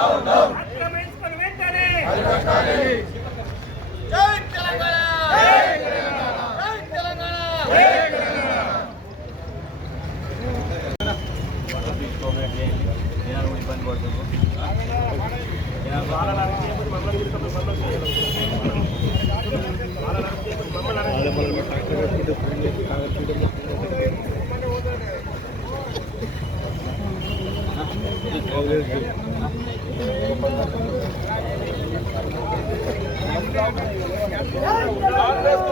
Oh, no, no. Congress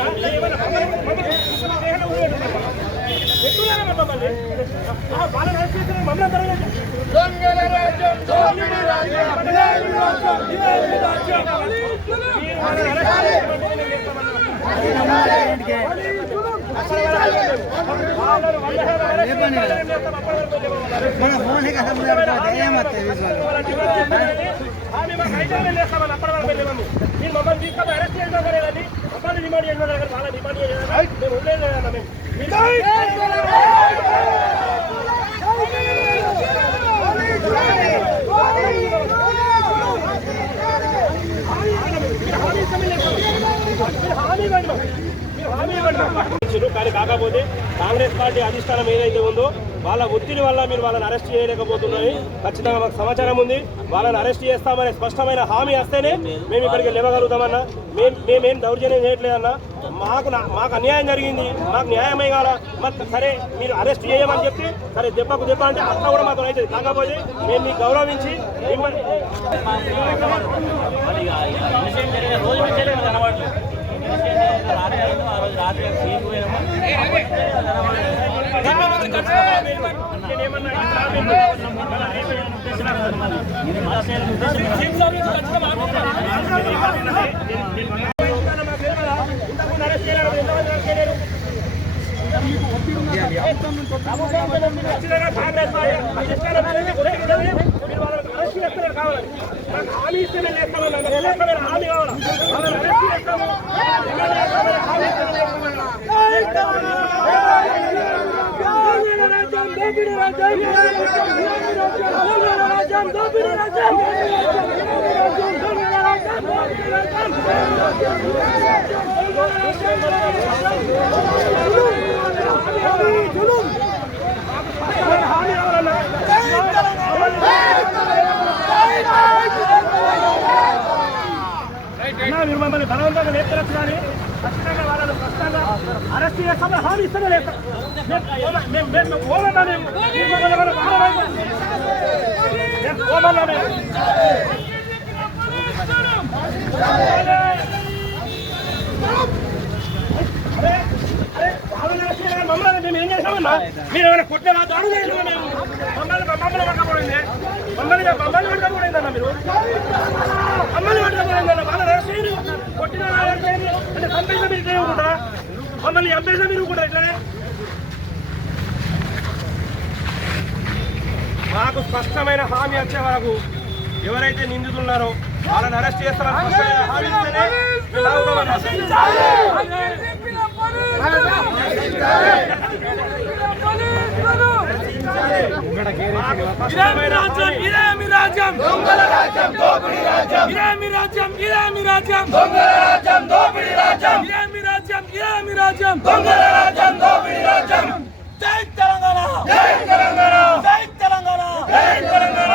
Congress గుండాలను వెంటనే ఇసుక మమ్మల్ని తీసుకొని అరెస్ట్ చేయడం కానీ రాజ్యం డిమాండ్ చేయడం కానీ చాలా డిమాండ్ ఫోన్ మేము ఉండలేదు కానీ కాకపోతే కాంగ్రెస్ పార్టీ అధిష్టానం ఏదైతే ఉందో వాళ్ళ ఒత్తిడి వల్ల మీరు వాళ్ళని అరెస్ట్ చేయలేకపోతున్నాయి ఖచ్చితంగా మాకు సమాచారం ఉంది వాళ్ళని అరెస్ట్ చేస్తామనే స్పష్టమైన హామీ వస్తేనే మేము ఇక్కడికి లేవగలుగుతామన్నా మేము మేమేం దౌర్జన్యం చేయట్లేదన్నా మాకు మాకు అన్యాయం జరిగింది మాకు న్యాయమే కావాలా మరి సరే మీరు అరెస్ట్ చేయమని చెప్పి సరే దెబ్బకు దెబ్బ అంటే అట్లా కూడా మాతో అవుతుంది కాకపోతే మేము మీకు గౌరవించి మిమ్మల్ని పార్టీ అధిష్టానం మీరు వాళ్ళని అరెస్ట్ చేస్తున్నారు కావాలి నాకు హామీ ఇస్తేనే లేస్తామన్నా నాకు లేకపోతే హామీ కావాలా వాళ్ళని అరెస్ట్ చేస్తాము హామీ హామీ కావాలన్నా అన్నా, మీరు మమ్మల్ని బలవంతంగా లేపుతారచ్చు కానీ ఖచ్చితంగా వాళ్ళని స్పష్టంగా అరెస్ట్ చేస్తామని హామీ ఇస్తేనే లేపుతాం మేము- మేము మేము పోమన్నా మేము మీరు మమ్మల్ని మేము పోమన్నా మేము మీరు ఏమైనా కొట్టినా దాడు చేయాలి మేము మమ్మల్ని మమ్మల్ని పట్టకపోయింది మమ్మల్ని మమ్మల్ని పట్టకపోయింది మీరు మమ్మల్ని వాళ్ళ కొట్టిన అంటే చంపేసిన మీరు చేయకుండా మమ్మల్ని చంపేసిన మీరు కూడా ఇట్లానే? మాకు స్పష్టమైన హామీ వచ్చే వరకు ఎవరైతే నిందితున్నారో వాళ్ళని అరెస్ట్ చేస్తారని స్పష్టమైన హామీ ఇస్తేనే ఇదేమి రాజ్యం. దొంగల రాజ్యం దోపిడీ రాజ్యం. ఇదేమి రాజ్యం ఇదేమి రాజ్యం. దొంగల రాజ్యం దోపిడీ రాజ్యం. ఇదేమి రాజ్యం ఇదేమి రాజ్యం. దొంగల రాజ్యం దోపిడీ రాజ్యం. జై తెలంగాణ. జై తెలంగాణ. జై తెలంగాణ. జై తెలంగాణ.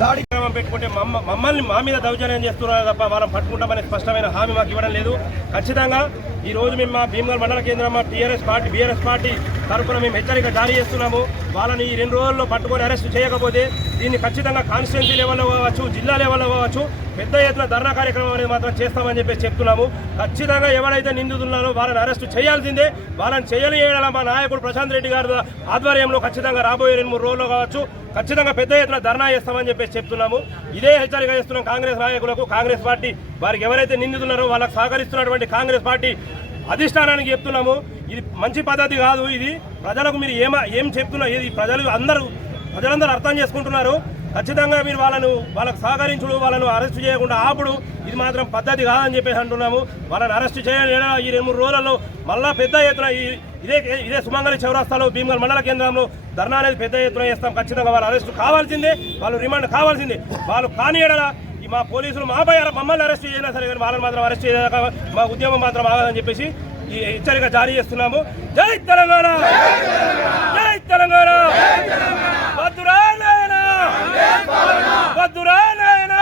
దాడి క్రమం పెట్టుకుంటే మమ్మ మమ్మల్ని మా మీద దౌర్జన్యం చేస్తున్నారు తప్ప వాళ్ళని పట్టుకుంటామనే స్పష్టమైన హామీ మాకు ఇవ్వడం లేదు. ఖచ్చితంగా ఈ రోజు మేము మా భీమగల్ మండల కేంద్రం మా టీఆర్ఎస్ పార్టీ బీఆర్ఎస్ పార్టీ తరఫున మేము హెచ్చరిక జారీ చేస్తున్నాము. వాళ్ళని ఈ రెండు రోజుల్లో పట్టుకొని అరెస్ట్ చేయకపోతే దీన్ని ఖచ్చితంగా కాన్స్టిట్యున్సీ లెవెల్లో కావచ్చు జిల్లా లెవెల్లో కావచ్చు పెద్ద ఎత్తున ధర్నా కార్యక్రమం అనేది మాత్రం చేస్తామని చెప్పేసి చెప్తున్నాము. ఖచ్చితంగా ఎవరైతే నిందితున్నారో వాళ్ళని అరెస్ట్ చేయాల్సిందే. వాళ్ళని చేయలేయడం మా నాయకుడు ప్రశాంత్ రెడ్డి గారి ఆధ్వర్యంలో ఖచ్చితంగా రాబోయే రెండు మూడు రోజుల్లో కావచ్చు ఖచ్చితంగా పెద్ద ఎత్తున ధర్నా చేస్తామని చెప్పేసి చెప్తున్నాము. ఇదే హెచ్చరిక చేస్తున్నాం కాంగ్రెస్ నాయకులకు కాంగ్రెస్ పార్టీ వారికి ఎవరైతే నిందితున్నారో వాళ్ళకి సహకరిస్తున్నటువంటి కాంగ్రెస్ పార్టీ అధిష్టానానికి చెప్తున్నాము ఇది మంచి పద్ధతి కాదు ఇది. ప్రజలకు మీరు ఏమ ఏం చెప్తున్నా ఇది ప్రజలు అందరూ ప్రజలందరూ అర్థం చేసుకుంటున్నారు. ఖచ్చితంగా మీరు వాళ్ళను వాళ్ళకు సహకరించుడు వాళ్ళను అరెస్ట్ చేయకుండా ఆపుడు ఇది మాత్రం పద్ధతి కాదని చెప్పేసి అంటున్నాము. వాళ్ళని అరెస్ట్ చేయాలి ఈ రెండు మూడు రోజులలో మళ్ళా పెద్ద ఎత్తున ఈ ఇదే ఇదే సుమంగళి చౌరాస్తాలో భీమగల్ మండల కేంద్రంలో ధర్నా అనేది పెద్ద ఎత్తున చేస్తాం. ఖచ్చితంగా వాళ్ళు అరెస్ట్ కావాల్సిందే వాళ్ళు రిమాండ్ కావాల్సిందే. వాళ్ళు కానియడలా ఈ మా పోలీసులు మాపై మమ్మల్ని అరెస్ట్ చేసినా సరే కానీ వాళ్ళని మాత్రం అరెస్ట్ చేయక మా ఉద్యమం మాత్రం ఆగదని చెప్పేసి ఈ హెచ్చరిక జారీ చేస్తున్నాము. జై తెలంగాణ! జై తెలంగాణ! వద్దురా నాయన వద్దురా నాయన